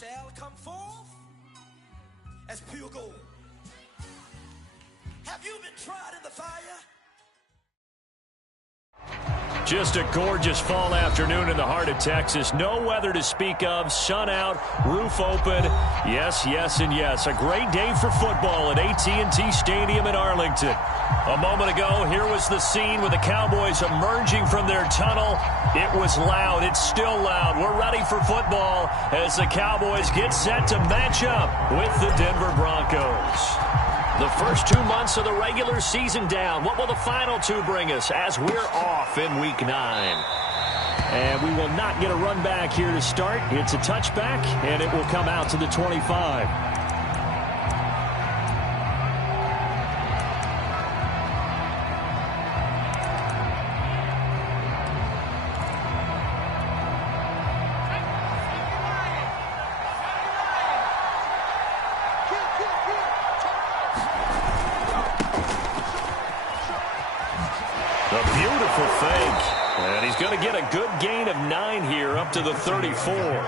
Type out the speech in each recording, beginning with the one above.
shall come forth as pure gold. Have you been tried in the fire? Just a gorgeous fall afternoon in the heart of Texas. No weather to speak of. Sun out, roof open. Yes, yes, and yes. A great day for football at AT&T Stadium in Arlington. A moment ago, here was the scene with the Cowboys emerging from their tunnel. It was loud. It's still loud. We're ready for football as the Cowboys get set to match up with the Denver Broncos. The first 2 months of the regular season down. What will the final two bring us as we're off in Week 9? And we will not get a run back here to start. It's a touchback, and it will come out to the 25. And he's going to get a good gain of 9 here up to the 34.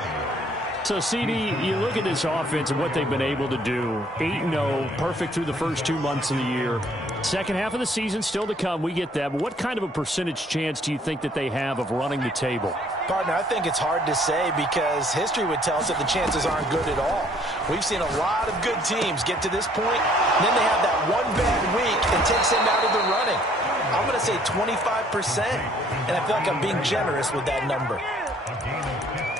So, CD, you look at this offense and what they've been able to do. 8-0, perfect through the first 2 months of the year. Second half of the season still to come. We get that. But what kind of a percentage chance do you think that they have of running the table? Partner, I think it's hard to say because history would tell us that the chances aren't good at all. We've seen a lot of good teams get to this point, and then they have that one bad week and takes them out of the running. I'm going to say 25%, and I feel like I'm being generous with that number.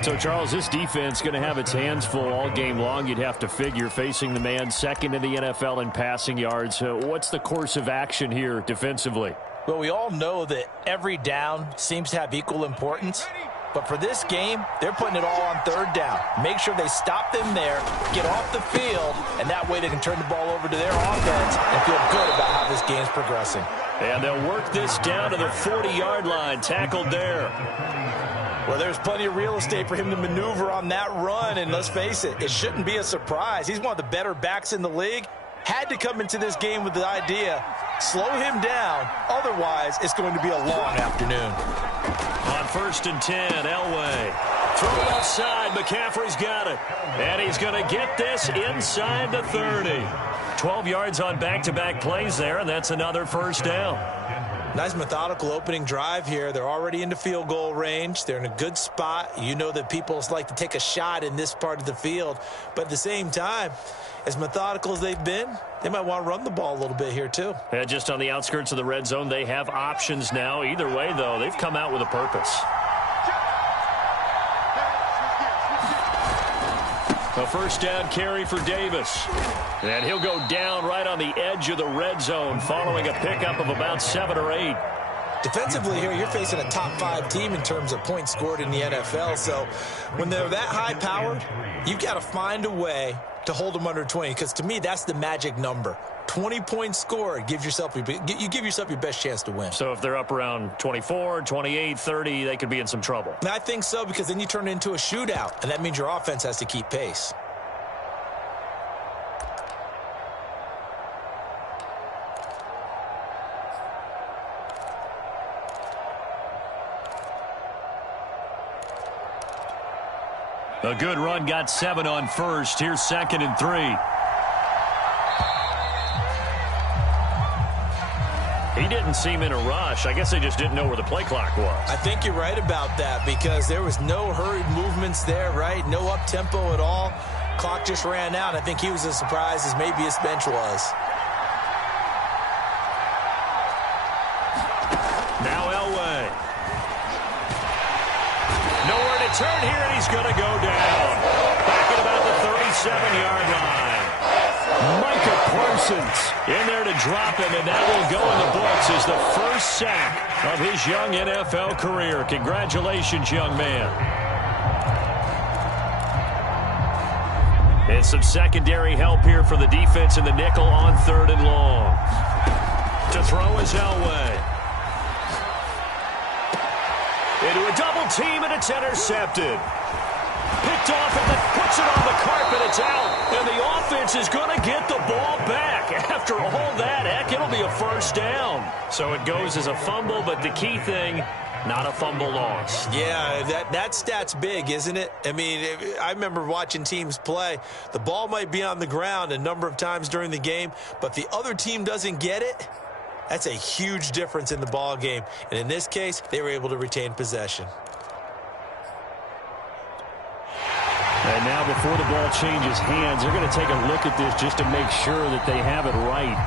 So, Charles, this defense is going to have its hands full all game long, you'd have to figure, facing the man second in the NFL in passing yards. What's the course of action here defensively? Well, we all know that every down seems to have equal importance. But for this game, they're putting it all on third down. Make sure they stop them there, get off the field, and that way they can turn the ball over to their offense and feel good about how this game's progressing. And they'll work this down to the 40-yard line, tackled there. Well, there's plenty of real estate for him to maneuver on that run, and let's face it, it shouldn't be a surprise. He's one of the better backs in the league. Had to come into this game with the idea, slow him down, otherwise it's going to be a long afternoon. On 1st and 10, Elway. Throw left side, McCaffrey's got it. And he's going to get this inside the 30. 12 yards on back-to-back plays there, and that's another first down. Nice methodical opening drive here. They're already into field goal range. They're in a good spot. You know that people like to take a shot in this part of the field. But at the same time, as methodical as they've been, they might want to run the ball a little bit here too. Yeah, just on the outskirts of the red zone, they have options now. Either way, though, they've come out with a purpose. A first down carry for Davis. And he'll go down right on the edge of the red zone following a pickup of about 7 or 8. Defensively here, you're facing a top 5 team in terms of points scored in the NFL. So when they're that high-powered, you've got to find a way to hold them under 20, because to me, that's the magic number. 20 points scored, you give yourself your best chance to win. So if they're up around 24, 28, 30, they could be in some trouble. And I think so, because then you turn it into a shootout, and that means your offense has to keep pace. A good run, got 7 on first. Here's 2nd and 3. He didn't seem in a rush. I guess they just didn't know where the play clock was. I think you're right about that, because there was no hurried movements there, right? No up-tempo at all. Clock just ran out. I think he was as surprised as maybe his bench was. Now Elway. Nowhere to turn here, and he's going to go down. Back at about the 37-yard line. Micah Parsons in there to drop him, and that will go in the books as the first sack of his young NFL career. Congratulations, young man. And some secondary help here for the defense in the nickel on 3rd and long. To throw is Elway. Into a double team, and it's intercepted. Picked off and then puts it on the carpet. It's out. And the offense is going to get the ball back. After all that, heck, it'll be a first down. So it goes as a fumble, but the key thing, not a fumble loss. Yeah, that stat's big, isn't it? I mean, I remember watching teams play. The ball might be on the ground a number of times during the game, but the other team doesn't get it. That's a huge difference in the ball game. And in this case, they were able to retain possession. And now before the ball changes hands, they're going to take a look at this just to make sure that they have it right.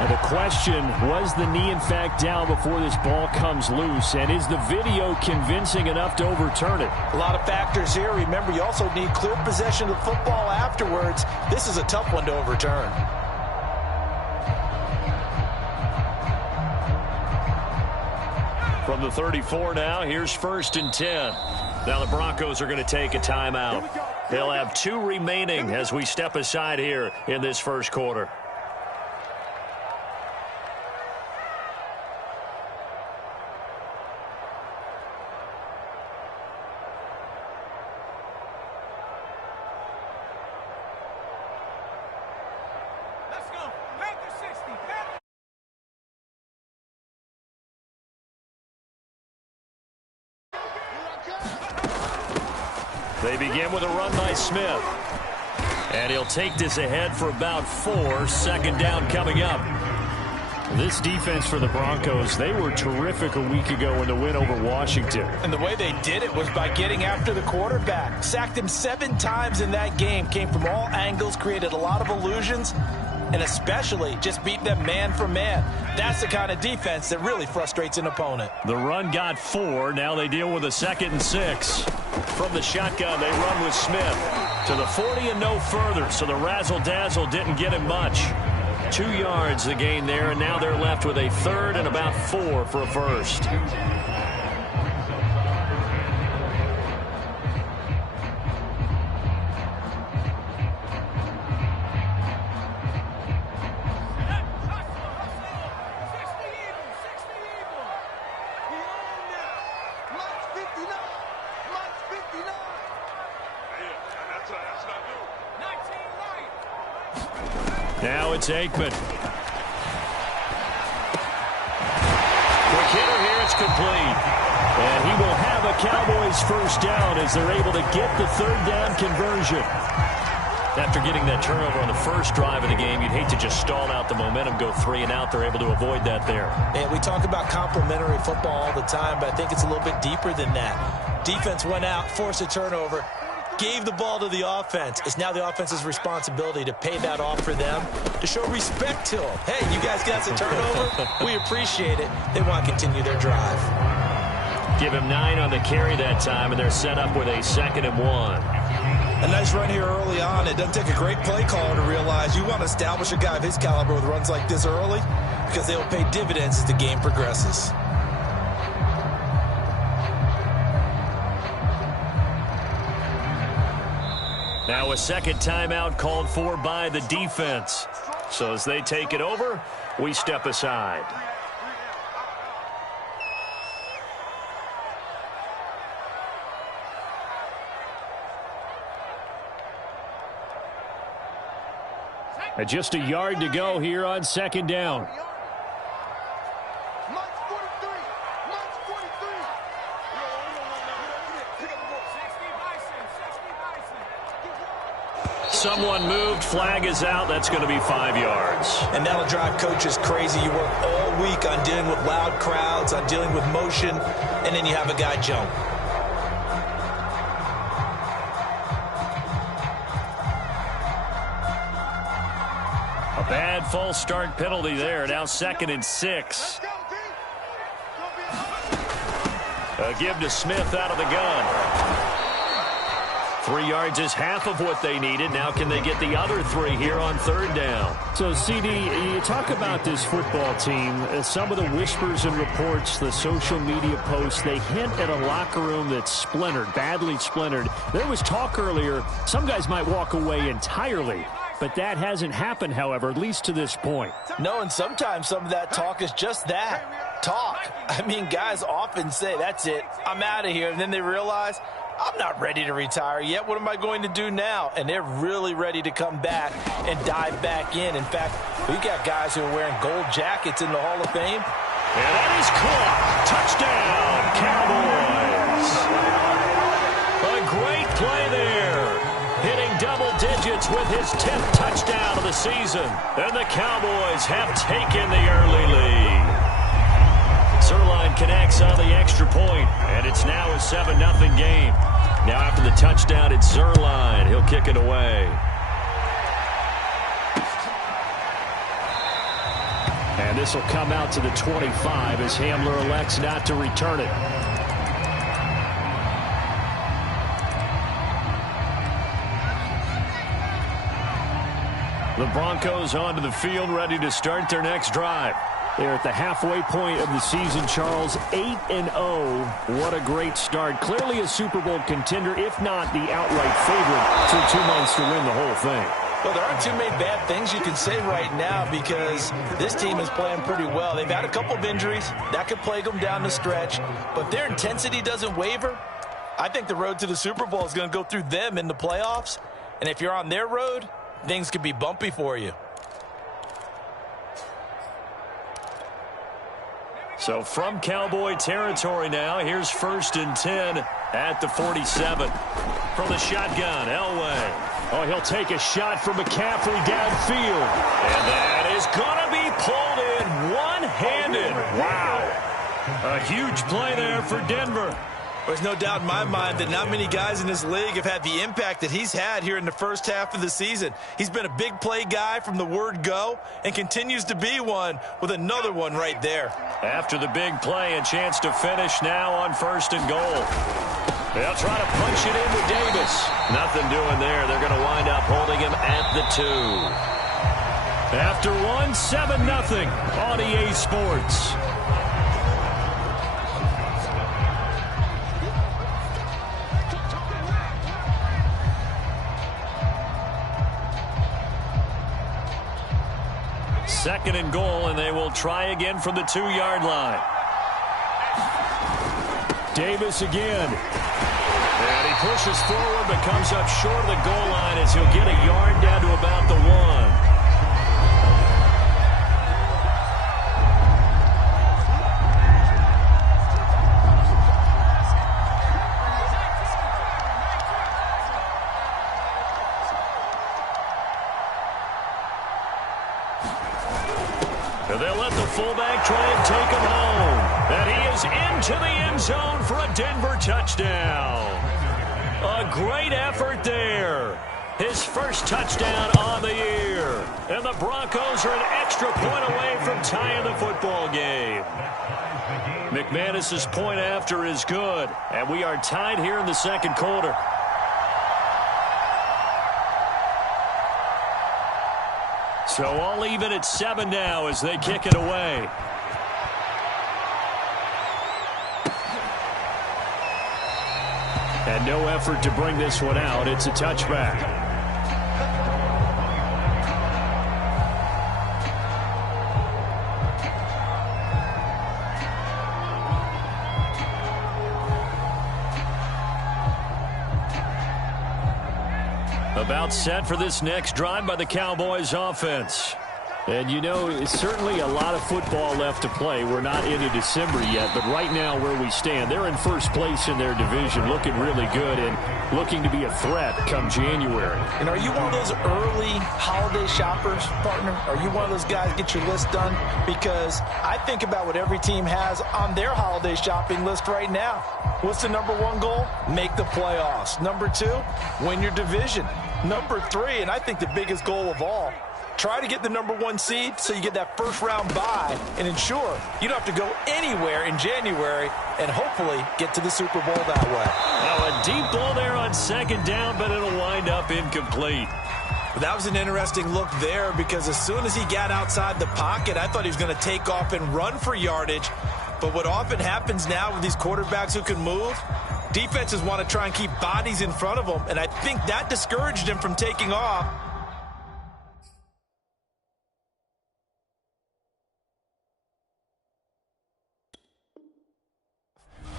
And the question, was the knee in fact down before this ball comes loose? And is the video convincing enough to overturn it? A lot of factors here. Remember, you also need clear possession of the football afterwards. This is a tough one to overturn. From the 34 now, here's 1st and 10. Now the Broncos are going to take a timeout. They'll have 2 remaining as we step aside here in this first quarter. They begin with a run by Smith. And he'll take this ahead for about 4. 2nd down coming up. This defense for the Broncos, they were terrific a week ago in the win over Washington. And the way they did it was by getting after the quarterback. Sacked him 7 times in that game. Came from all angles, created a lot of illusions, and especially just beat them man for man. That's the kind of defense that really frustrates an opponent. The run got 4. Now they deal with a 2nd and 6. From the shotgun, they run with Smith to the 40 and no further. So the razzle-dazzle didn't get him much. 2 yards the gain there, and now they're left with a 3rd and about 4 for a first. Now it's Aikman. Quick hitter here, it's complete. And he will have a Cowboys first down as they're able to get the 3rd down conversion. After getting that turnover on the first drive of the game, you'd hate to just stall out the momentum, go 3 and out. They're able to avoid that there. And we talk about complementary football all the time, but I think it's a little bit deeper than that. Defense went out, forced a turnover, gave the ball to the offense. It's now the offense's responsibility to pay that off for them, to show respect to them. Hey, you guys got some turnover? We appreciate it. They want to continue their drive. Give him 9 on the carry that time, and they're set up with a 2nd and 1. A nice run here early on. It doesn't take a great play caller to realize you want to establish a guy of his caliber with runs like this early, because they will pay dividends as the game progresses. Now a 2nd timeout called for by the defense. So as they take it over, we step aside. And just a yard to go here on 2nd down. Someone moved, flag is out. That's going to be 5 yards. And that'll drive coaches crazy. You work all week on dealing with loud crowds, on dealing with motion, and then you have a guy jump. A bad false start penalty there. Now 2nd and 6. A give to Smith out of the gun. 3 yards is half of what they needed. Now can they get the other 3 here on 3rd down? So, CD, you talk about this football team. Some of the whispers and reports, the social media posts, they hint at a locker room that's splintered, badly splintered. There was talk earlier, some guys might walk away entirely. But that hasn't happened, however, at least to this point. No, and sometimes some of that talk is just that, talk. I mean, guys often say, that's it, I'm out of here. And then they realize, I'm not ready to retire yet. What am I going to do now? And they're really ready to come back and dive back in. In fact, we've got guys who are wearing gold jackets in the Hall of Fame. And that is caught. Touchdown, Cowboys. A great play there. Hitting double digits with his 10th touchdown of the season. And the Cowboys have taken the early lead. Zerline connects on the extra point, and it's now a 7-0 game. Now after the touchdown, it's Zerline. He'll kick it away. And this will come out to the 25 as Hamler elects not to return it. The Broncos onto the field, ready to start their next drive. They're at the halfway point of the season, Charles. 8-0. What a great start. Clearly a Super Bowl contender, if not the outright favorite for 2 months to win the whole thing. Well, there aren't too many bad things you can say right now because this team is playing pretty well. They've had a couple of injuries. That could plague them down the stretch. But their intensity doesn't waver. I think the road to the Super Bowl is going to go through them in the playoffs. And if you're on their road, things could be bumpy for you. So from Cowboy territory now, here's 1st and 10 at the 47. From the shotgun, Elway. Oh, he'll take a shot from McCaffrey downfield. And that is going to be pulled in one-handed. Wow. A huge play there for Denver. There's no doubt in my mind that not many guys in this league have had the impact that he's had here in the first half of the season. He's been a big play guy from the word go and continues to be one with another one right there. After the big play, a chance to finish now on 1st and goal. They'll try to punch it in with Davis. Nothing doing there. They're going to wind up holding him at the 2. After one, 7-0 on EA Sports. Second and goal, and they will try again from the 2-yard line. Davis again. And he pushes forward, but comes up short of the goal line as he'll get a yard down to about the 1. And they'll let the fullback try and take him home. And he is into the end zone for a Denver touchdown. A great effort there. His first touchdown on the year. And the Broncos are an extra point away from tying the football game. McManus's point after is good. And we are tied here in the second quarter. So all even at 7 now as they kick it away. And no effort to bring this one out. It's a touchback. About set for this next drive by the Cowboys offense. And, you know, it's certainly a lot of football left to play. We're not into December yet, but right now where we stand, they're in first place in their division, looking really good and looking to be a threat come January. And are you one of those early holiday shoppers, partner? Are you one of those guys get your list done? Because I think about what every team has on their holiday shopping list right now. What's the number 1 goal? Make the playoffs. Number 2, win your division. Number 3, and I think the biggest goal of all, try to get the number 1 seed so you get that first round bye and ensure you don't have to go anywhere in January and hopefully get to the Super Bowl that way. Now a deep ball there on second down, but it'll wind up incomplete. That was an interesting look there because as soon as he got outside the pocket, I thought he was going to take off and run for yardage. But what often happens now with these quarterbacks who can move, defenses want to try and keep bodies in front of them, and I think that discouraged him from taking off.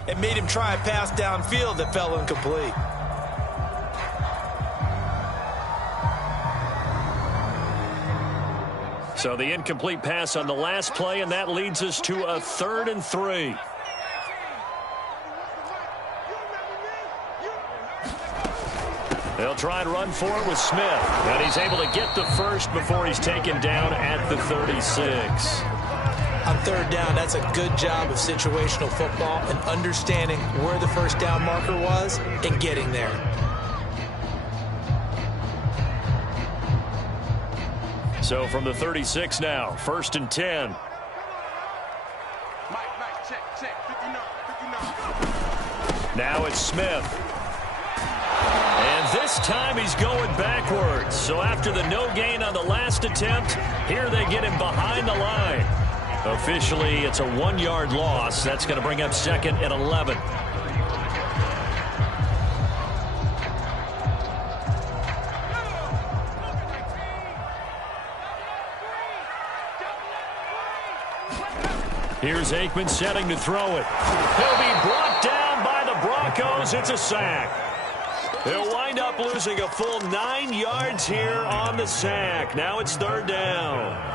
It made him try a pass downfield that fell incomplete. So the incomplete pass on the last play, and that leads us to a 3rd and 3. They'll try and run for it with Smith. And he's able to get the first before he's taken down at the 36. On 3rd down, that's a good job of situational football and understanding where the first down marker was and getting there. So from the 36 now, 1st and 10. Check. 59. Now it's Smith. And this time he's going backwards. So after the no gain on the last attempt, here they get him behind the line. Officially, it's a 1-yard loss. That's going to bring up 2nd and 11. Here's Aikman setting to throw it. He'll be brought down by the Broncos. It's a sack. They'll wind up losing a full 9 yards here on the sack. Now it's 3rd down.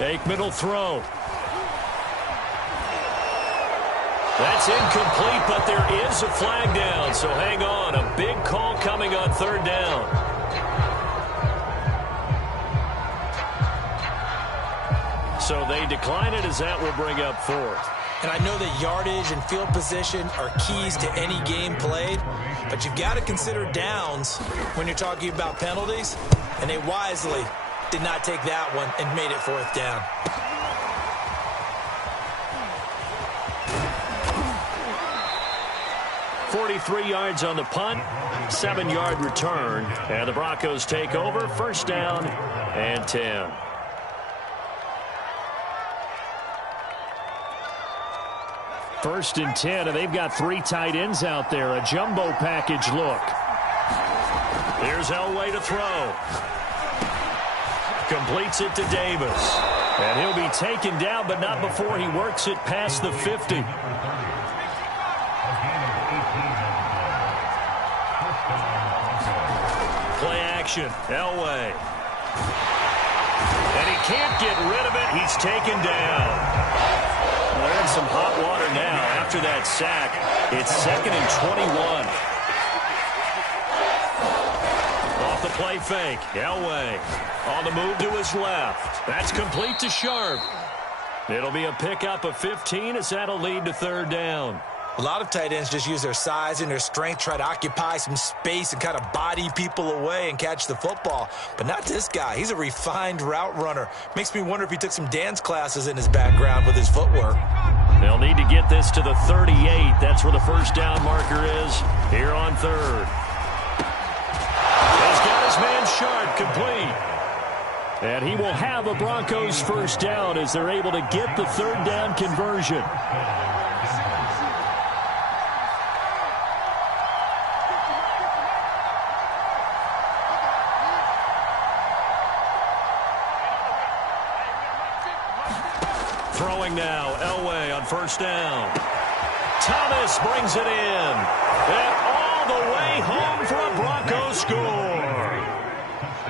Aikman will throw. That's incomplete, but there is a flag down, so hang on. A big call coming on 3rd down. So they decline it as that will bring up 4th. And I know that yardage and field position are keys to any game played, but you've got to consider downs when you're talking about penalties, and they wisely did not take that one and made it 4th down. .43 yards on the punt, 7-yard return, and the Broncos take over. 1st down and 10. First and 10, and they've got 3 tight ends out there. A jumbo package look. Here's Elway to throw. Completes it to Davis. And he'll be taken down, but not before he works it past the 50. Play action. Elway. And he can't get rid of it. He's taken down. Well, they're in some hot water now. After that sack, it's 2nd and 21. Off the play fake. Elway on the move to his left. That's complete to Sharp. It'll be a pickup of 15 as that'll lead to 3rd down. A lot of tight ends just use their size and their strength, try to occupy some space and kind of body people away and catch the football. But not this guy. He's a refined route runner. Makes me wonder if he took some dance classes in his background with his footwork. They'll need to get this to the 38. That's where the 1st down marker is here on 3rd. He's got his man Sharp complete. And he will have a Broncos 1st down as they're able to get the 3rd down conversion. Throwing now, Elway on 1st down. Thomas brings it in. And all the way home for a Broncos score.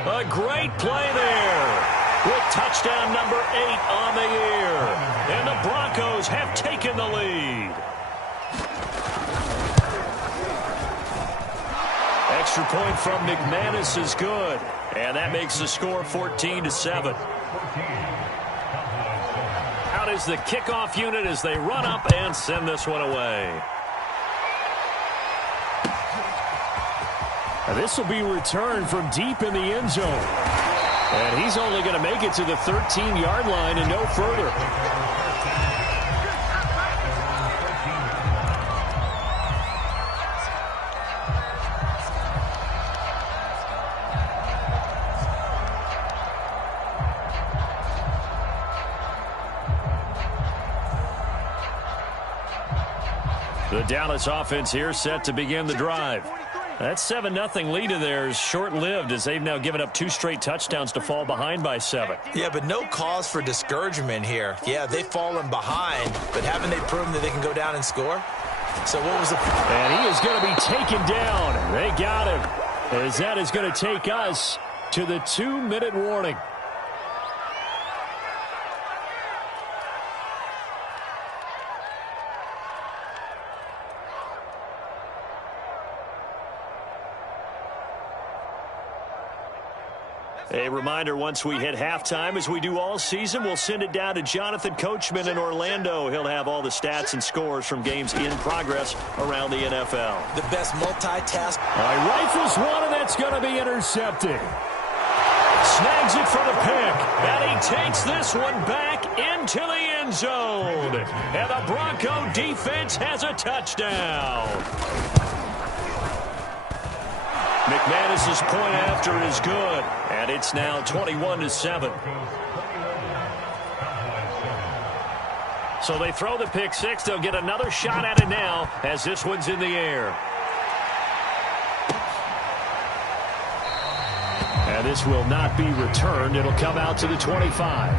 A great play there with touchdown number 8 on the year. And the Broncos have taken the lead. Extra point from McManus is good. And that makes the score 14-7. Out is the kickoff unit as they run up and send this one away. Now this will be returned from deep in the end zone. And he's only going to make it to the 13-yard line and no further. The Dallas offense here set to begin the drive. That 7-0 lead of theirs short-lived as they've now given up 2 straight touchdowns to fall behind by 7. Yeah, but no cause for discouragement here. Yeah, they've fallen behind, but haven't they proven that they can go down and score? So what was the... And he is going to be taken down. They got him. As that is going to take us to the 2-minute warning. A reminder, once we hit halftime, as we do all season, we'll send it down to Jonathan Coachman in Orlando. He'll have all the stats and scores from games in progress around the NFL. The best multitask. All right, rifles one, and that's going to be intercepted. Snags it for the pick, and he takes this one back into the end zone. And the Bronco defense has a touchdown. McManus's point after is good, and it's now 21-7. So they throw the pick six. They'll get another shot at it now as this one's in the air. And this will not be returned. It'll come out to the 25.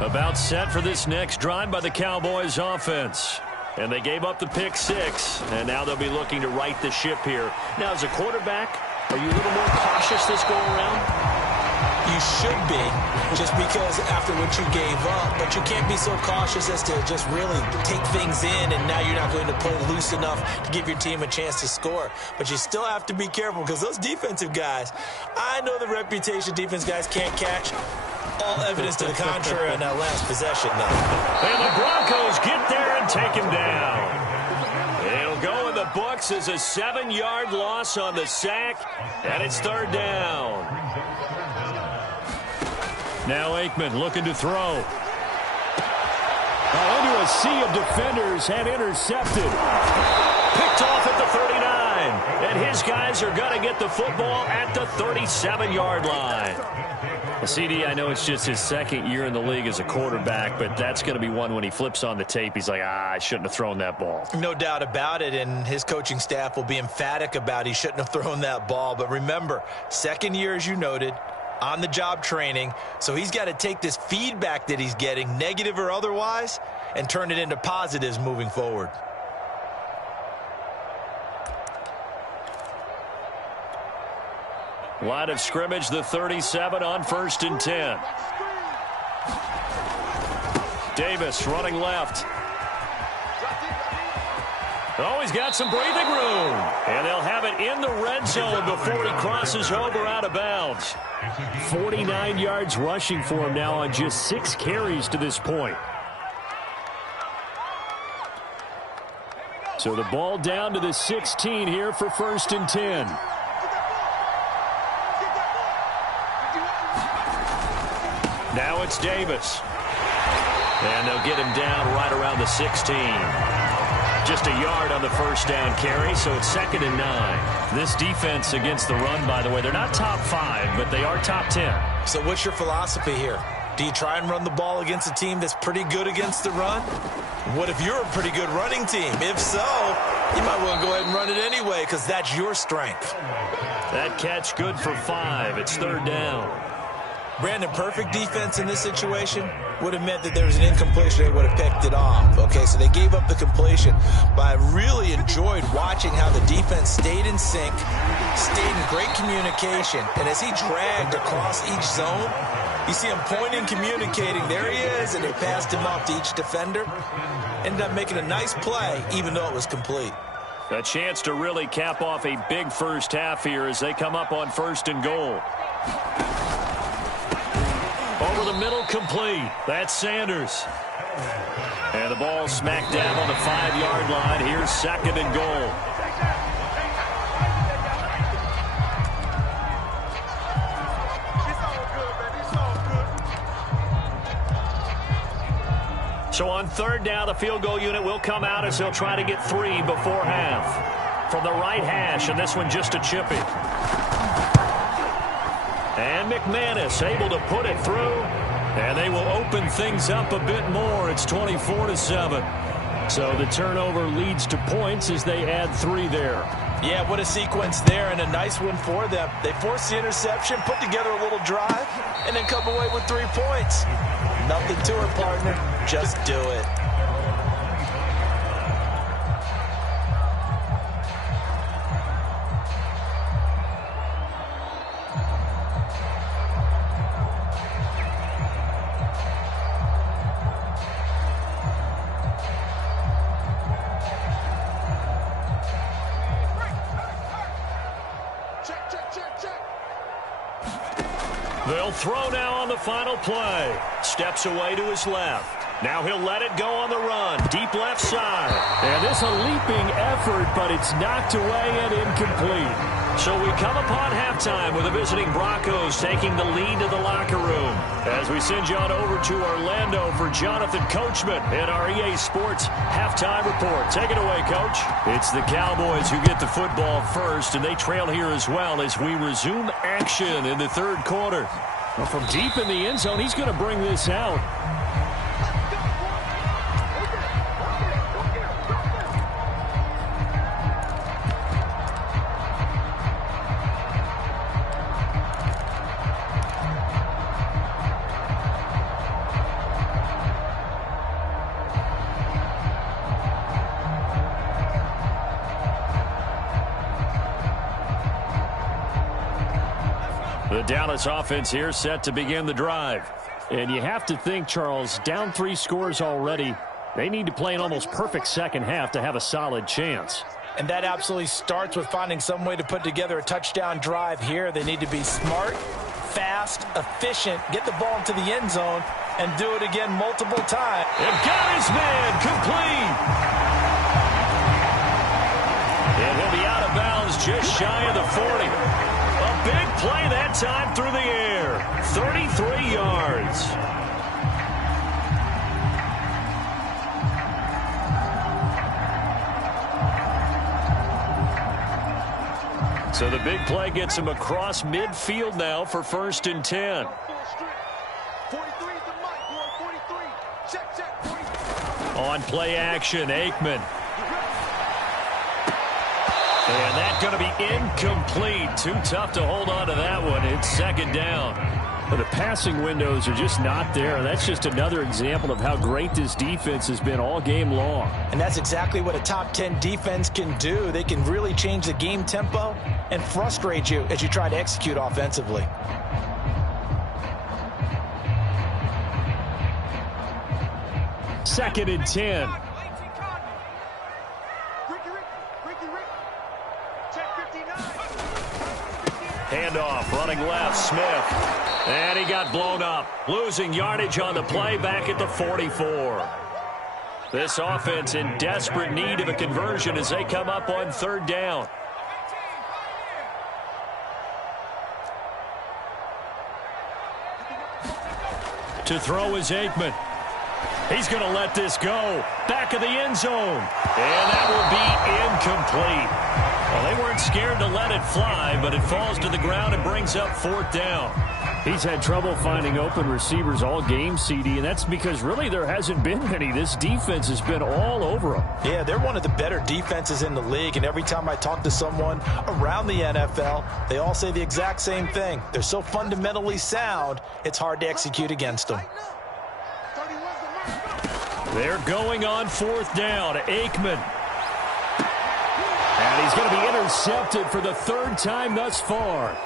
About set for this next drive by the Cowboys offense. And they gave up the pick six, and now they'll be looking to right the ship here. Now, as a quarterback, are you a little more cautious this go around? You should be, just because after what you gave up. But you can't be so cautious as to just really take things in, and now you're not going to play loose enough to give your team a chance to score. But you still have to be careful, because those defensive guys, I know the reputation defense guys can't catch. All evidence to the contrary on that last possession, though. And the Broncos get there and take him down. It'll go in the books as a 7-yard loss on the sack, and it's third down. Now Aikman looking to throw. Into a sea of defenders and intercepted. Picked off at the 39. And his guys are going to get the football at the 37-yard line. CD, I know it's just his second year in the league as a quarterback, but that's going to be one when he flips on the tape. He's like, I shouldn't have thrown that ball. No doubt about it, and his coaching staff will be emphatic about he shouldn't have thrown that ball. But remember, second year, as you noted, on-the-job training, so he's got to take this feedback that he's getting, negative or otherwise, and turn it into positives moving forward. Line of scrimmage, the 37 on 1st and 10. Davis running left. Oh, he's got some breathing room. And they'll have it in the red zone before he crosses over out of bounds. 49 yards rushing for him now on just 6 carries to this point. So the ball down to the 16 here for 1st and 10. Now it's Davis. And they'll get him down right around the 16. Just a yard on the first down carry, so it's 2nd and 9. This defense against the run, by the way, they're not top 5, but they are top 10. So what's your philosophy here? Do you try and run the ball against a team that's pretty good against the run? What if you're a pretty good running team? If so, you might want to go ahead and run it anyway because that's your strength. That catch good for 5. It's 3rd down. Brandon, perfect defense in this situation would have meant that there was an incompletion. They would have picked it off. Okay, so they gave up the completion. But I really enjoyed watching how the defense stayed in sync, stayed in great communication. And as he dragged across each zone, you see him pointing, communicating. There he is, and they passed him off to each defender. Ended up making a nice play, even though it was complete. A chance to really cap off a big first half here as they come up on 1st and goal. Over the middle, complete. That's Sanders. And the ball smacked down on the 5-yard line. Here's 2nd and goal. So on 3rd down, the field goal unit will come out as they'll try to get 3 before half. From the right hash, and this one just a chip in. And McManus able to put it through. And they will open things up a bit more. It's 24-7. So the turnover leads to points as they add 3 there. Yeah, what a sequence there, and a nice one for them. They force the interception, put together a little drive, and then come away with 3 points. Nothing to it, partner. Just do it. They'll throw now on the final play. Steps away to his left. Now he'll let it go on the run. Deep left side. And this a leaping effort, but it's knocked away and incomplete. So we come upon halftime with the visiting Broncos taking the lead to the locker room. As we send you on over to Orlando for Jonathan Coachman in our EA Sports halftime report. Take it away, Coach. It's the Cowboys who get the football first, and they trail here as well as we resume action in the third quarter. Well, from deep in the end zone, he's going to bring this out. The Dallas offense here set to begin the drive. And you have to think, Charles, down 3 scores already. They need to play an almost perfect second half to have a solid chance. And that absolutely starts with finding some way to put together a touchdown drive here. They need to be smart, fast, efficient, get the ball into the end zone, and do it again multiple times. And got his man complete. And he'll be out of bounds just shy of the 40. A big play that time through the air. 33 yards. So the big play gets him across midfield now for 1st and 10. On play action, Aikman. And that's going to be incomplete. Too tough to hold on to that one. It's 2nd down. But the passing windows are just not there. That's just another example of how great this defense has been all game long. And that's exactly what a top 10 defense can do. They can really change the game tempo and frustrate you as you try to execute offensively. Second and 10. Handoff, running left, Smith. And he got blown up. Losing yardage on the play back at the 44. This offense in desperate need of a conversion as they come up on 3rd down. To throw is Aikman. He's going to let this go. Back of the end zone. And that will be incomplete. Well, they weren't scared to let it fly, but it falls to the ground and brings up 4th down. He's had trouble finding open receivers all game, CD, and that's because really there hasn't been any. This defense has been all over them. Yeah, they're one of the better defenses in the league, and every time I talk to someone around the NFL, they all say the exact same thing. They're so fundamentally sound, it's hard to execute against them. They're going on 4th down. Aikman. And he's going to be intercepted for the 3rd time thus far.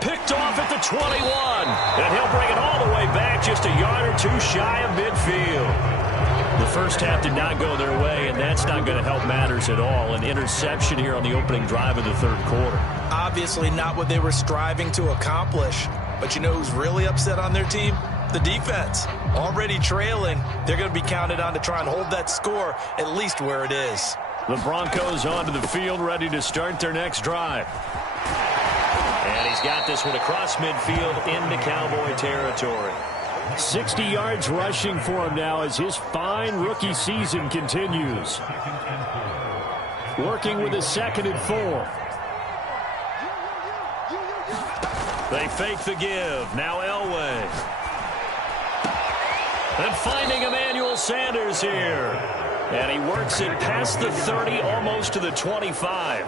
Picked off at the 21. And he'll bring it all the way back just a yard or 2 shy of midfield. The first half did not go their way, and that's not going to help matters at all. An interception here on the opening drive of the 3rd quarter. Obviously not what they were striving to accomplish. But you know who's really upset on their team? The defense. Already trailing, they're going to be counted on to try and hold that score at least where it is. The Broncos onto the field, ready to start their next drive. And he's got this one across midfield into Cowboy territory. 60 yards rushing for him now as his fine rookie season continues. Working with his 2nd and 4. They fake the give. Now Elway. And finding Emmanuel Sanders here. And he works it past the 30, almost to the 25.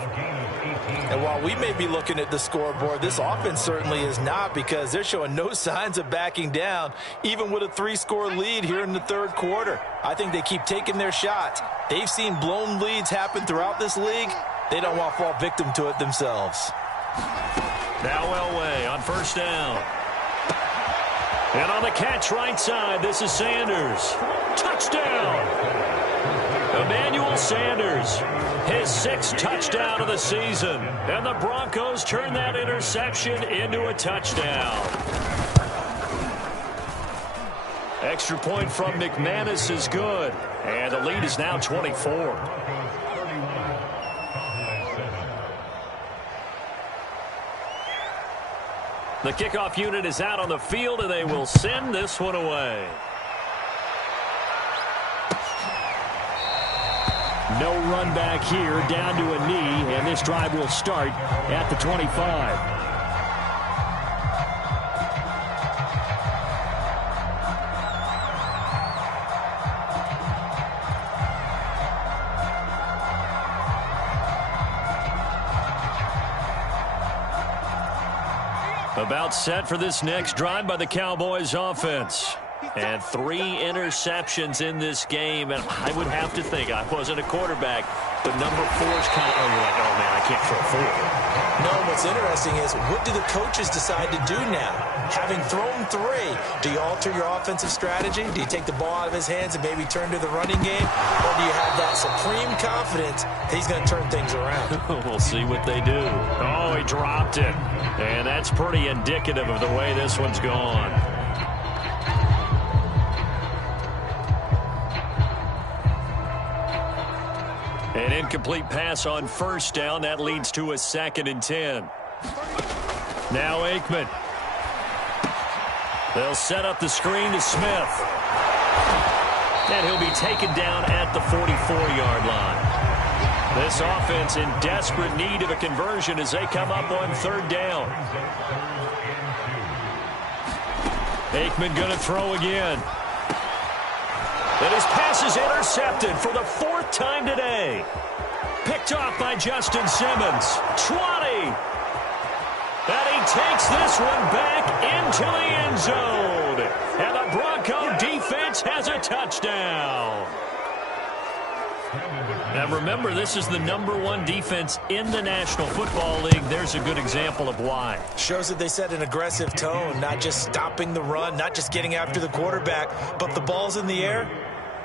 And while we may be looking at the scoreboard, this offense certainly is not, because they're showing no signs of backing down, even with a 3-score lead here in the third quarter. I think they keep taking their shots. They've seen blown leads happen throughout this league. They don't want to fall victim to it themselves. Now Elway on first down. And on the catch right side, this is Sanders. Touchdown! Emmanuel Sanders, his 6th touchdown of the season. And the Broncos turn that interception into a touchdown. Extra point from McManus is good. And the lead is now 24. The kickoff unit is out on the field, and they will send this one away. No run back here, down to a knee, and this drive will start at the 25. About set for this next drive by the Cowboys offense. And 3 interceptions in this game. And I would have to think, I wasn't a quarterback, but number 4 is kind of, you're like, oh, man, I can't throw 4. No, what's interesting is, what do the coaches decide to do now? Having thrown 3, do you alter your offensive strategy? Do you take the ball out of his hands and maybe turn to the running game? Or do you have that supreme confidence that he's going to turn things around? We'll see what they do. Oh, he dropped it. And that's pretty indicative of the way this one's gone. An incomplete pass on first down. That leads to a 2nd and 10. Now Aikman. They'll set up the screen to Smith. And he'll be taken down at the 44-yard line. This offense in desperate need of a conversion as they come up on 3rd down. Aikman going to throw again. And his pass is intercepted for the 4th time today. Picked off by Justin Simmons. 20. And he takes this one back into the end zone. And the Bronco defense has a touchdown. Now remember, this is the #1 defense in the National Football League. There's a good example of why. Shows that they set an aggressive tone, not just stopping the run, not just getting after the quarterback, but the ball's in the air.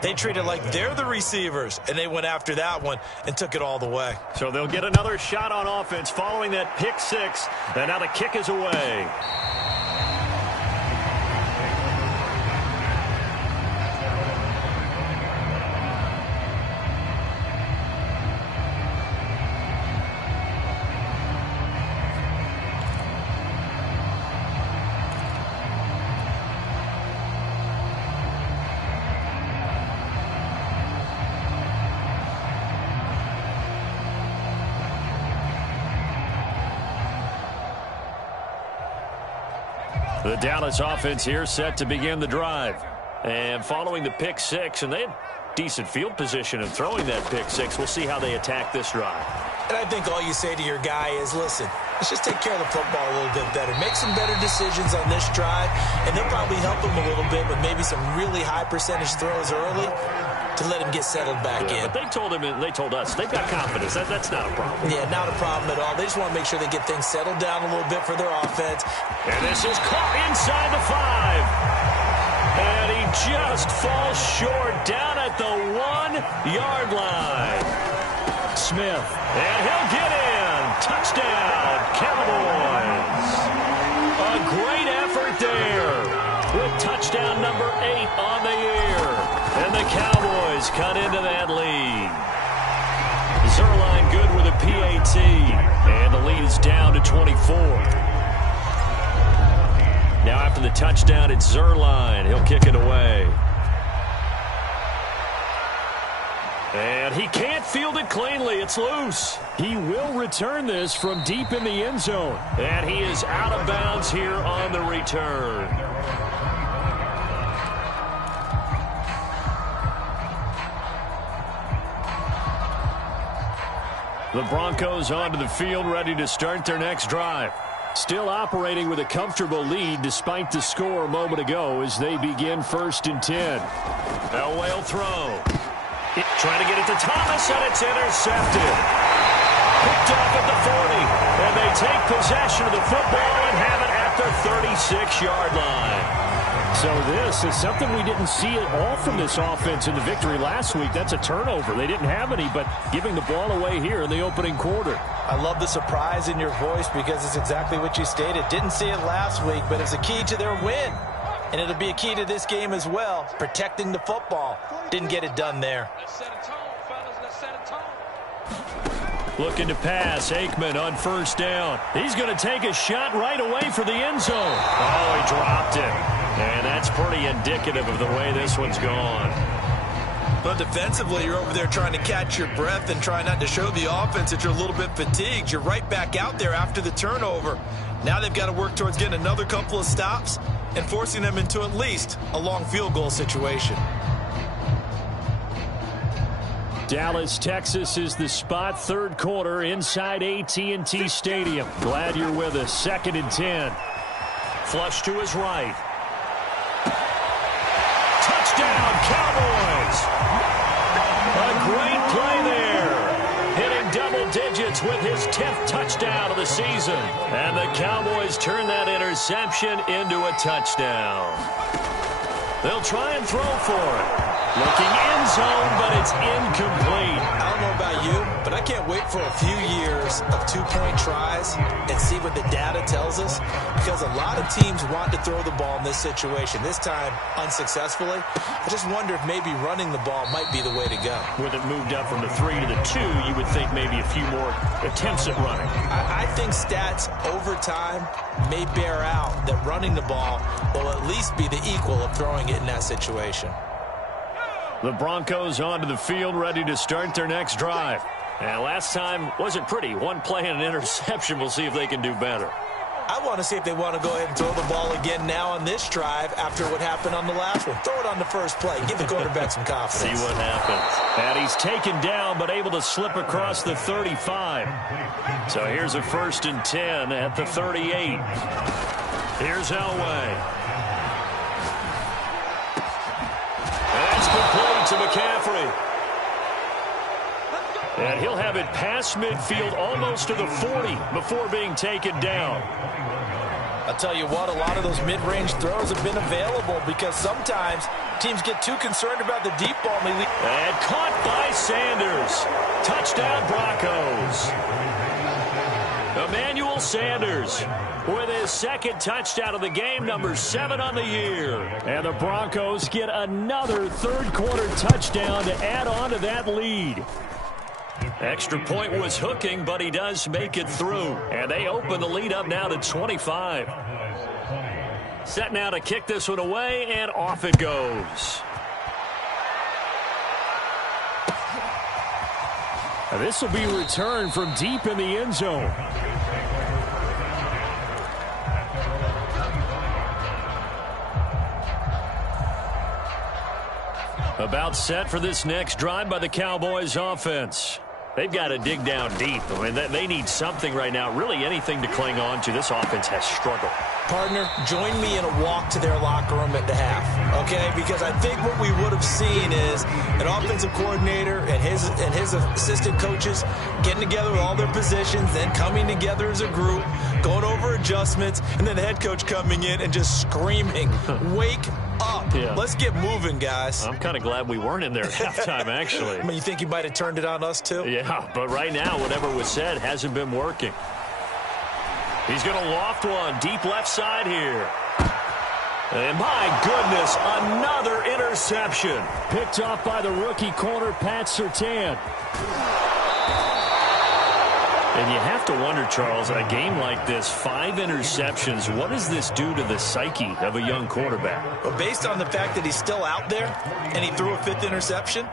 They treat it like they're the receivers, and they went after that one and took it all the way. So they'll get another shot on offense following that pick 6, and now the kick is away. The Dallas offense here set to begin the drive. And following the pick 6, and they had decent field position in throwing that pick 6. We'll see how they attack this drive. And I think all you say to your guy is, listen, let's just take care of the football a little bit better. Make some better decisions on this drive, and they'll probably help him a little bit with maybe some really high percentage throws early to let him get settled back in. But they told him, and they told us, they've got confidence. That's not a problem. Yeah, not a problem at all. They just want to make sure they get things settled down a little bit for their offense. And this is caught inside the 5. And he just falls short down at the 1-yard line. Smith, and he'll get in. Touchdown, Cowboys. A great effort there with touchdown number 8 on the year. And the Cowboys cut into that lead. Zerline good with a PAT. And the lead is down to 24. Now after the touchdown, it's Zerline. He'll kick it away. And he can't field it cleanly. It's loose. He will return this from deep in the end zone. And he is out of bounds here on the return. The Broncos onto the field, ready to start their next drive. Still operating with a comfortable lead despite the score a moment ago as they begin 1st and 10. Elway will throw. Trying to get it to Thomas, and it's intercepted. Picked up at the 40, and they take possession of the football and have it at the 36-yard line. So this is something we didn't see at all from this offense in the victory last week. That's a turnover. They didn't have any, but giving the ball away here in the opening quarter. I love the surprise in your voice because it's exactly what you stated. Didn't see it last week, but it's a key to their win. And it'll be a key to this game as well, protecting the football. Didn't get it done there. Let's set a tone, fellas. Let's set a tone. Looking to pass. Aikman on 1st down. He's going to take a shot right away for the end zone. Oh, he dropped it. And that's pretty indicative of the way this one's gone. But defensively, you're over there trying to catch your breath and try not to show the offense that you're a little bit fatigued. You're right back out there after the turnover. Now they've got to work towards getting another couple of stops and forcing them into at least a long field goal situation. Dallas, Texas is the spot. 3rd quarter inside AT&T Stadium. Glad you're with us. 2nd and 10. Flush to his right. Touchdown, Cowboys! A great play there. Hitting double digits with his 10th touchdown of the season. And the Cowboys turn that interception into a touchdown. They'll try and throw for it. Looking end zone, but it's incomplete. I don't know about you, but I can't wait for a few years of 2-point tries and see what the data tells us, because a lot of teams want to throw the ball in this situation. This time, unsuccessfully. I just wonder if maybe running the ball might be the way to go. With it moved up from the 3 to the 2, you would think maybe a few more attempts at running. I think stats over time may bear out that running the ball will at least be the equal of throwing it in that situation. The Broncos onto the field, ready to start their next drive. And last time wasn't pretty. One play and an interception. We'll see if they can do better. I want to see if they want to go ahead and throw the ball again now on this drive after what happened on the last one. Throw it on the first play. Give the quarterback some confidence. See what happens. And he's taken down, but able to slip across the 35. So here's a 1st and 10 at the 38. Here's Elway. That's complete to McCaffrey. And he'll have it past midfield almost to the 40 before being taken down. I'll tell you what, a lot of those mid-range throws have been available because sometimes teams get too concerned about the deep ball. And caught by Sanders. Touchdown Broncos. Emmanuel Sanders with his 2nd touchdown of the game, number 7 on the year. And the Broncos get another 3rd quarter touchdown to add on to that lead. Extra point was hooking, but he does make it through. And they open the lead up now to 25. Set now to kick this one away, and off it goes. Now this will be returned from deep in the end zone. About set for this next drive by the Cowboys offense. They've got to dig down deep. I mean, they need something right now, really anything to cling on to. This offense has struggled. Partner, join me in a walk to their locker room at the half, okay? Because I think what we would have seen is an offensive coordinator and his assistant coaches getting together with all their positions, then coming together as a group, going over adjustments, and then the head coach coming in and just screaming, wake up. Yeah. Let's get moving, guys. I'm kind of glad we weren't in there at halftime, actually. I mean, you think he might have turned it on us, too? Yeah, but right now, whatever was said hasn't been working. He's going to loft one deep left side here. And my goodness, another interception. Picked off by the rookie corner, Pat Surtain. And you have to wonder, Charles, a game like this, 5 interceptions, what does this do to the psyche of a young quarterback? Well, based on the fact that he's still out there and he threw a 5th interception,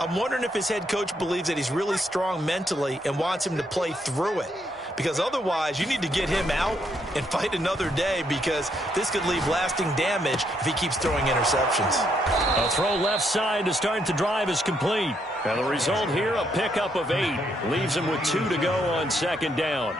I'm wondering if his head coach believes that he's really strong mentally and wants him to play through it. Because otherwise, you need to get him out and fight another day, because this could leave lasting damage if he keeps throwing interceptions. A throw left side to start the drive is complete. And the result here, a pickup of 8. Leaves him with 2 to go on second down.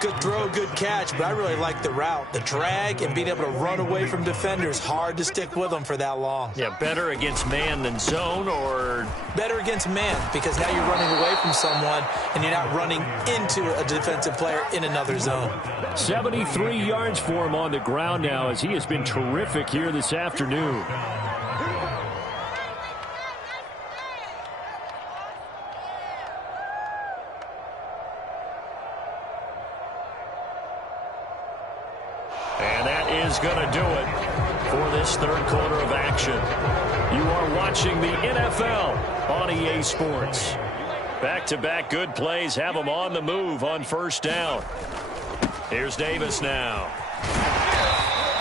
Good throw, good catch, but I really like the route. The drag and being able to run away from defenders, hard to stick with them for that long. Yeah, better against man than zone, or? Better against man, because now you're running away from someone and you're not running into a defensive player in another zone. 73 yards for him on the ground now, as he has been terrific here this afternoon. Is going to do it for this third quarter of action. You are watching the NFL on EA Sports. Back-to-back good plays have them on the move on first down. Here's Davis now.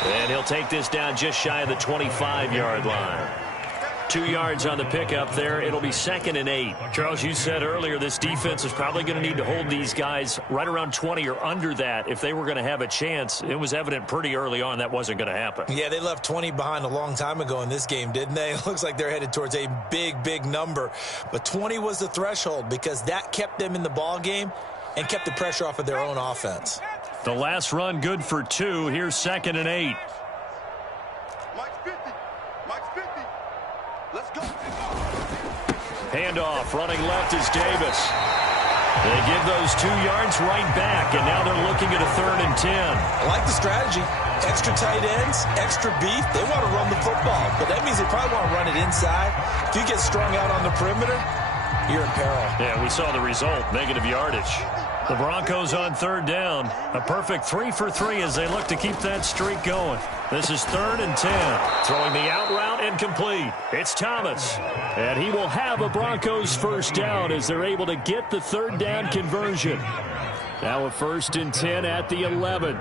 And he'll take this down just shy of the 25-yard line. 2 yards on the pickup there. It'll be 2nd and 8. Charles, you said earlier this defense is probably going to need to hold these guys right around 20 or under that if they were going to have a chance. It was evident pretty early on that wasn't going to happen. Yeah, they left 20 behind a long time ago in this game, didn't they? It looks like they're headed towards a big, big number. But 20 was the threshold, because that kept them in the ball game and kept the pressure off of their own offense. The last run good for 2. Here's 2nd and 8. Handoff, running left is Davis. They give those 2 yards right back, and now they're looking at a 3rd and 10. I like the strategy. Extra tight ends, extra beef. They want to run the football, but that means they probably want to run it inside. If you get strung out on the perimeter, you're in peril. Yeah, we saw the result, negative yardage. The Broncos on 3rd down. A perfect 3 for 3 as they look to keep that streak going. This is 3rd and 10. Throwing the out route incomplete. It's Thomas. And he will have a Broncos first down as they're able to get the 3rd down conversion. Now a 1st and 10 at the 11.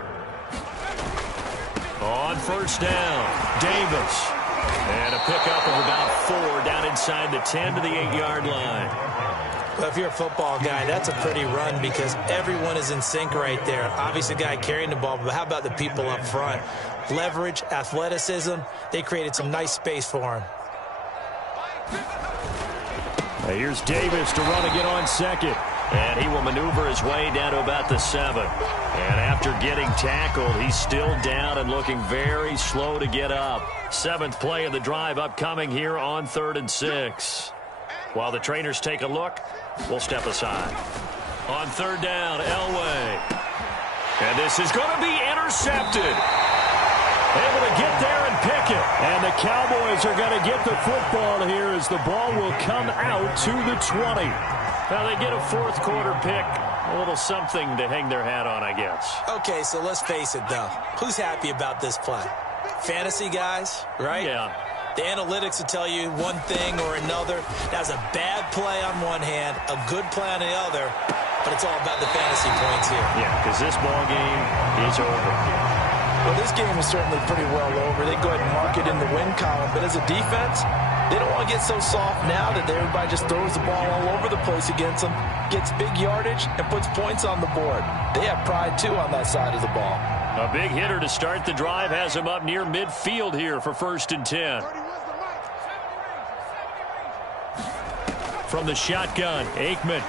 On first down, Davis. And a pickup of about 4 down inside the 10 to the 8-yard line. Well, if you're a football guy, that's a pretty run, because everyone is in sync right there. Obviously, the guy carrying the ball, but how about the people up front? Leverage, athleticism, they created some nice space for him. Here's Davis to run again on 2nd. And he will maneuver his way down to about the 7. And after getting tackled, he's still down and looking very slow to get up. 7th play of the drive upcoming here on 3rd and 6. While the trainers take a look, we'll step aside. On 3rd down, Elway. And this is going to be intercepted. Able to get there and pick it. And the Cowboys are going to get the football here as the ball will come out to the 20. Now they get a 4th quarter pick. A little something to hang their hat on, I guess. Okay, so let's face it, though. Who's happy about this play? Fantasy guys, right? Yeah. The analytics will tell you one thing or another. That's a bad play on one hand, a good play on the other, but it's all about the fantasy points here. Yeah, because this ball game is over. Well, this game is certainly pretty well over. They go ahead and mark it in the win column, but as a defense, they don't want to get so soft now that everybody just throws the ball all over the place against them, gets big yardage, and puts points on the board. They have pride, too, on that side of the ball. A big hitter to start the drive has him up near midfield here for 1st and 10. From the shotgun, Aikman.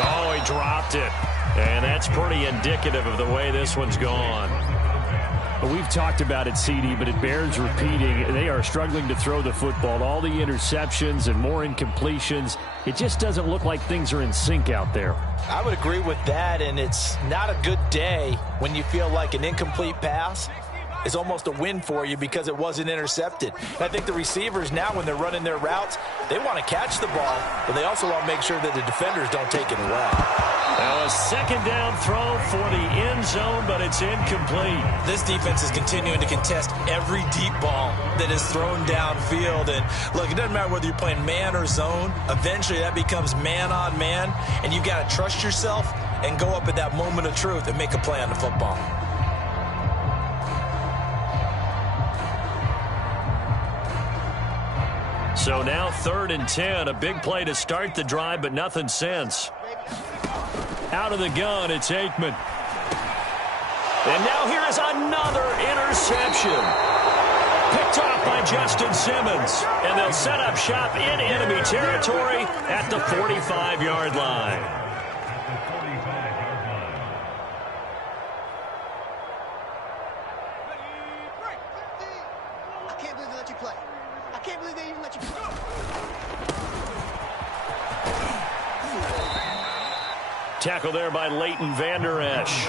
Oh, he dropped it. And that's pretty indicative of the way this one's gone. We've talked about it, CD, but it bears repeating. They are struggling to throw the football. All the interceptions and more incompletions. It just doesn't look like things are in sync out there. I would agree with that, and it's not a good day when you feel like an incomplete pass is almost a win for you because it wasn't intercepted. And I think the receivers now, when they're running their routes, they want to catch the ball, but they also want to make sure that the defenders don't take it away. Now a 2nd down throw for the end zone, but it's incomplete. This defense is continuing to contest every deep ball that is thrown downfield. And look, it doesn't matter whether you're playing man or zone. Eventually that becomes man on man, and you got to trust yourself and go up at that moment of truth and make a play on the football. So now 3rd and 10. A big play to start the drive, but nothing since. Out of the gun, it's Aikman. And now here is another interception. Picked off by Justin Simmons. And they'll set up shop in enemy territory at the 45-yard line. I can't believe they let you play. I can't believe they even let you play. Tackle there by Leighton Vander Esch.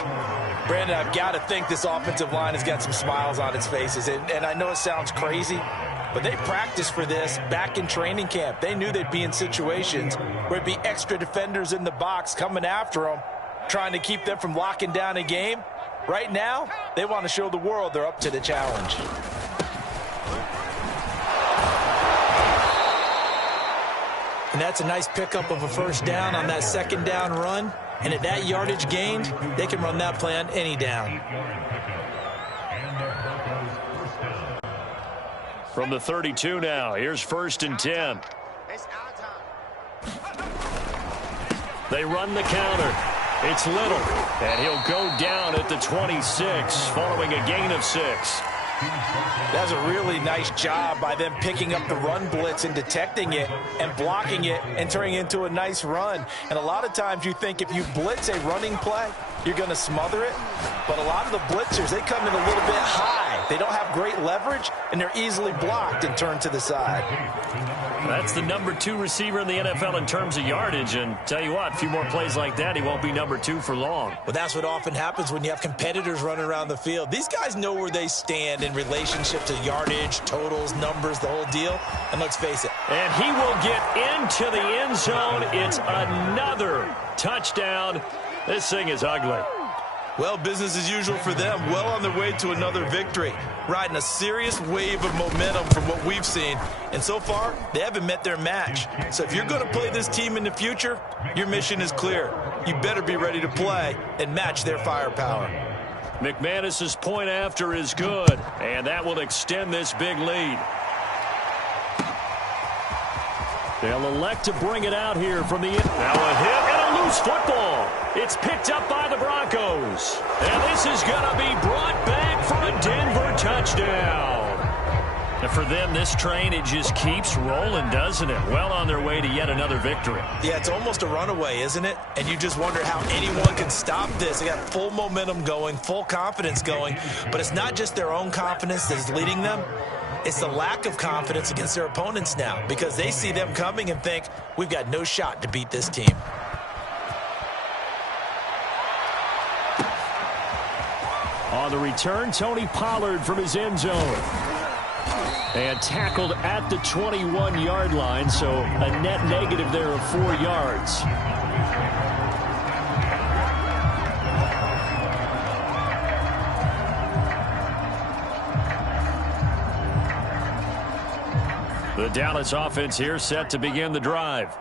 Brandon, I've got to think this offensive line has got some smiles on its faces. And I know it sounds crazy, but they practiced for this back in training camp. They knew they'd be in situations where it'd be extra defenders in the box coming after them, trying to keep them from locking down a game. Right now, they want to show the world they're up to the challenge. And that's a nice pickup of a first down on that second down run. And at that yardage gained, they can run that play on any down. From the 32 now, here's 1st and 10. It's our time. They run the counter. It's Little, and he'll go down at the 26 following a gain of 6. That's a really nice job by them picking up the run blitz and detecting it and blocking it and turning it into a nice run. And a lot of times you think if you blitz a running play, you're going to smother it. But a lot of the blitzers, they come in a little bit high. They don't have great leverage, and they're easily blocked and turned to the side. That's the number 2 receiver in the NFL in terms of yardage. And tell you what, a few more plays like that, he won't be number 2 for long. Well, that's what often happens when you have competitors running around the field. These guys know where they stand in relationship to yardage, totals, numbers, the whole deal. And let's face it. And he will get into the end zone. It's another touchdown. This thing is ugly. Well, business as usual for them. Well on their way to another victory. Riding a serious wave of momentum from what we've seen. And so far, they haven't met their match. So if you're going to play this team in the future, your mission is clear. You better be ready to play and match their firepower. McManus's point after is good, and that will extend this big lead. They'll elect to bring it out here from the end. Now a hit and a loose football. It's picked up by the Broncos. And this is going to be brought back for a Denver touchdown. And for them, this train, it just keeps rolling, doesn't it? Well on their way to yet another victory. Yeah, it's almost a runaway, isn't it? And you just wonder how anyone can stop this. They got full momentum going, full confidence going. But it's not just their own confidence that's leading them. It's the lack of confidence against their opponents now because they see them coming and think, we've got no shot to beat this team. On the return, Tony Pollard from his end zone. And tackled at the 21-yard line, so a net negative there of 4 yards. The Dallas offense here set to begin the drive.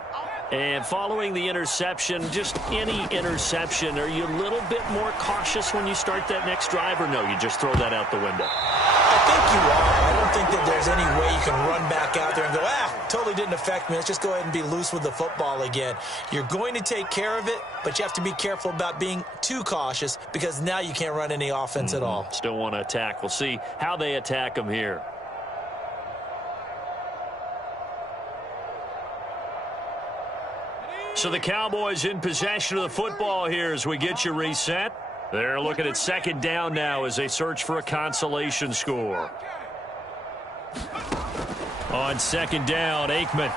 And following the interception, just any interception, are you a little bit more cautious when you start that next drive, or no, you just throw that out the window? I think you are. I don't think that there's any way you can run back out there and go, totally didn't affect me. Let's just go ahead and be loose with the football again. You're going to take care of it, but you have to be careful about being too cautious because now you can't run any offense at all. Still want to attack. We'll see how they attack them here. So the Cowboys in possession of the football here as we get you reset. They're looking at second down now as they search for a consolation score. On second down, Aikman.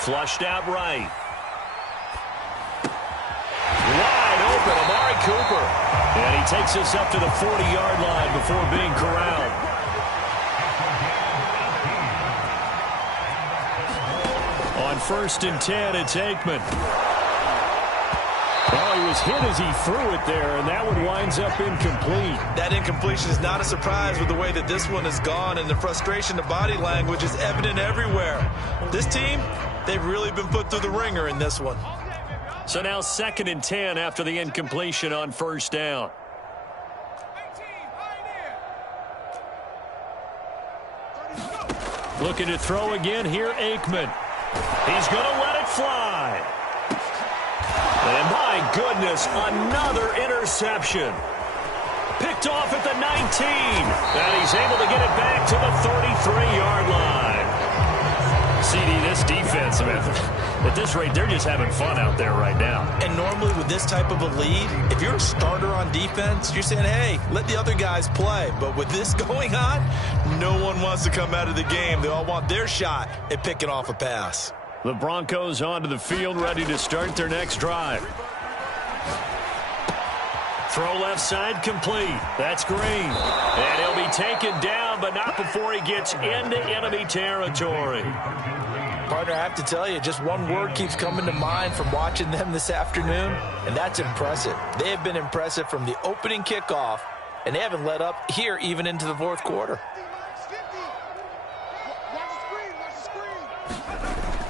Flushed out right. Wide open, Amari Cooper. And he takes us up to the 40-yard line before being corralled. On 1st and 10, it's Aikman. Oh, he was hit as he threw it there, and that one winds up incomplete. That incompletion is not a surprise with the way that this one has gone, and the frustration, the body language is evident everywhere. This team, they've really been put through the ringer in this one. So now 2nd and 10 after the incompletion on 1st down. Looking to throw again here, Aikman. He's going to let it fly. And my goodness, another interception. Picked off at the 19. And he's able to get it back to the 33-yard line. CD, this defense, man, at this rate, they're just having fun out there right now. And normally with this type of a lead, if you're a starter on defense, you're saying, hey, let the other guys play. But with this going on, no one wants to come out of the game. They all want their shot at picking off a pass. The Broncos onto the field, ready to start their next drive. Throw left side complete. That's Green. And he'll be taken down, but not before he gets into enemy territory. Partner, I have to tell you, just one word keeps coming to mind from watching them this afternoon, and that's impressive. They have been impressive from the opening kickoff, and they haven't let up here even into the fourth quarter.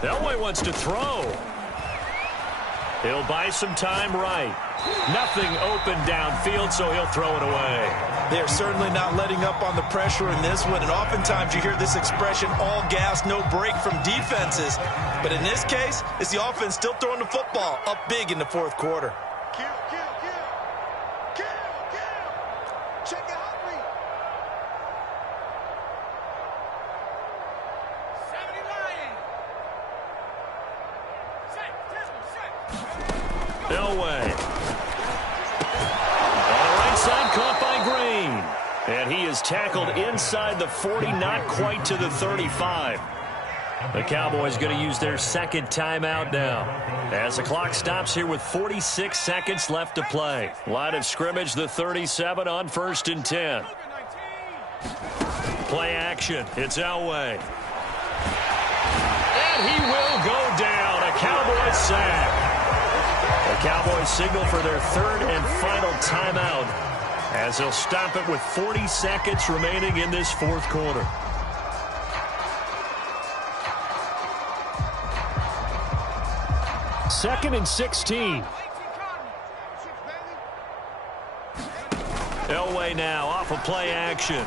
Elway wants to throw. He'll buy some time right. Nothing open downfield, so he'll throw it away. They're certainly not letting up on the pressure in this one, and oftentimes you hear this expression, all gas, no break from defenses. But in this case, it's the offense still throwing the football up big in the fourth quarter. Kill. Check it out, Reed. 70 Lions. Elway. Side caught by Green. And he is tackled inside the 40, not quite to the 35. The Cowboys going to use their second timeout now, as the clock stops here with 46 seconds left to play. Line of scrimmage, the 37 on 1st and 10. Play action. It's Elway. And he will go down. A Cowboys sack. The Cowboys signal for their third and final timeout, as they'll stop it with 40 seconds remaining in this fourth quarter. Second and 16. Elway now off of play action.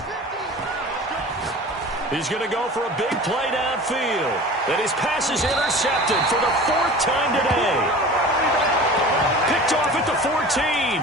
He's going to go for a big play downfield. And his pass is intercepted for the 4th time today. Picked off at the 14.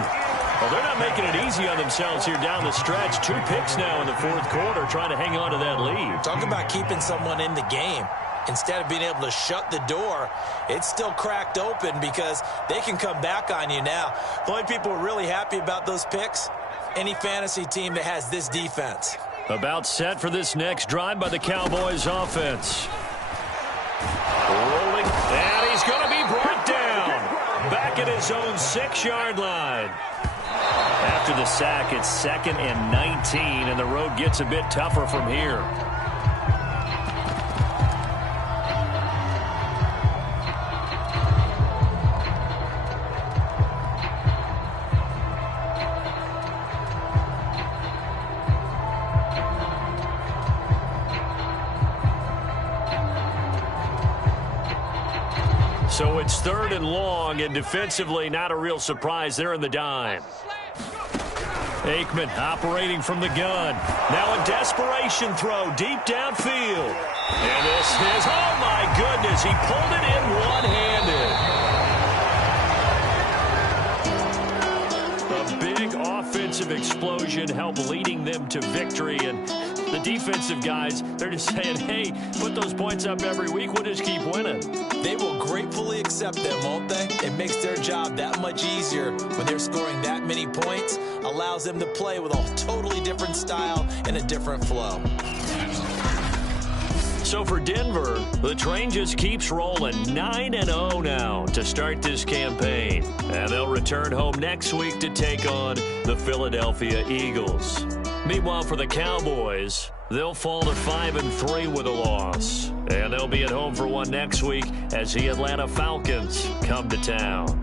Well, they're not making it easy on themselves here down the stretch. 2 picks now in the fourth quarter, trying to hang on to that lead. Talk about keeping someone in the game. Instead of being able to shut the door, it's still cracked open because they can come back on you now. The only people who are really happy about those picks, any fantasy team that has this defense. About set for this next drive by the Cowboys offense. Rolling, and he's going to be brought down. Back at his own 6-yard line. After the sack, it's 2nd and 19, and the road gets a bit tougher from here. So it's 3rd and long, and defensively, not a real surprise. They're in the dime. Aikman operating from the gun. Now a desperation throw deep downfield. And this is, oh my goodness, he pulled it in one-handed. A big offensive explosion helped leading them to victory, and the defensive guys, they're just saying, hey, put those points up every week, we'll just keep winning. They will gratefully accept them, won't they? It makes their job that much easier when they're scoring that many points. Allows them to play with a totally different style and a different flow. So for Denver, the train just keeps rolling. 9-0 now to start this campaign. And they'll return home next week to take on the Philadelphia Eagles. Meanwhile, for the Cowboys, they'll fall to 5-3 with a loss. And they'll be at home for one next week as the Atlanta Falcons come to town.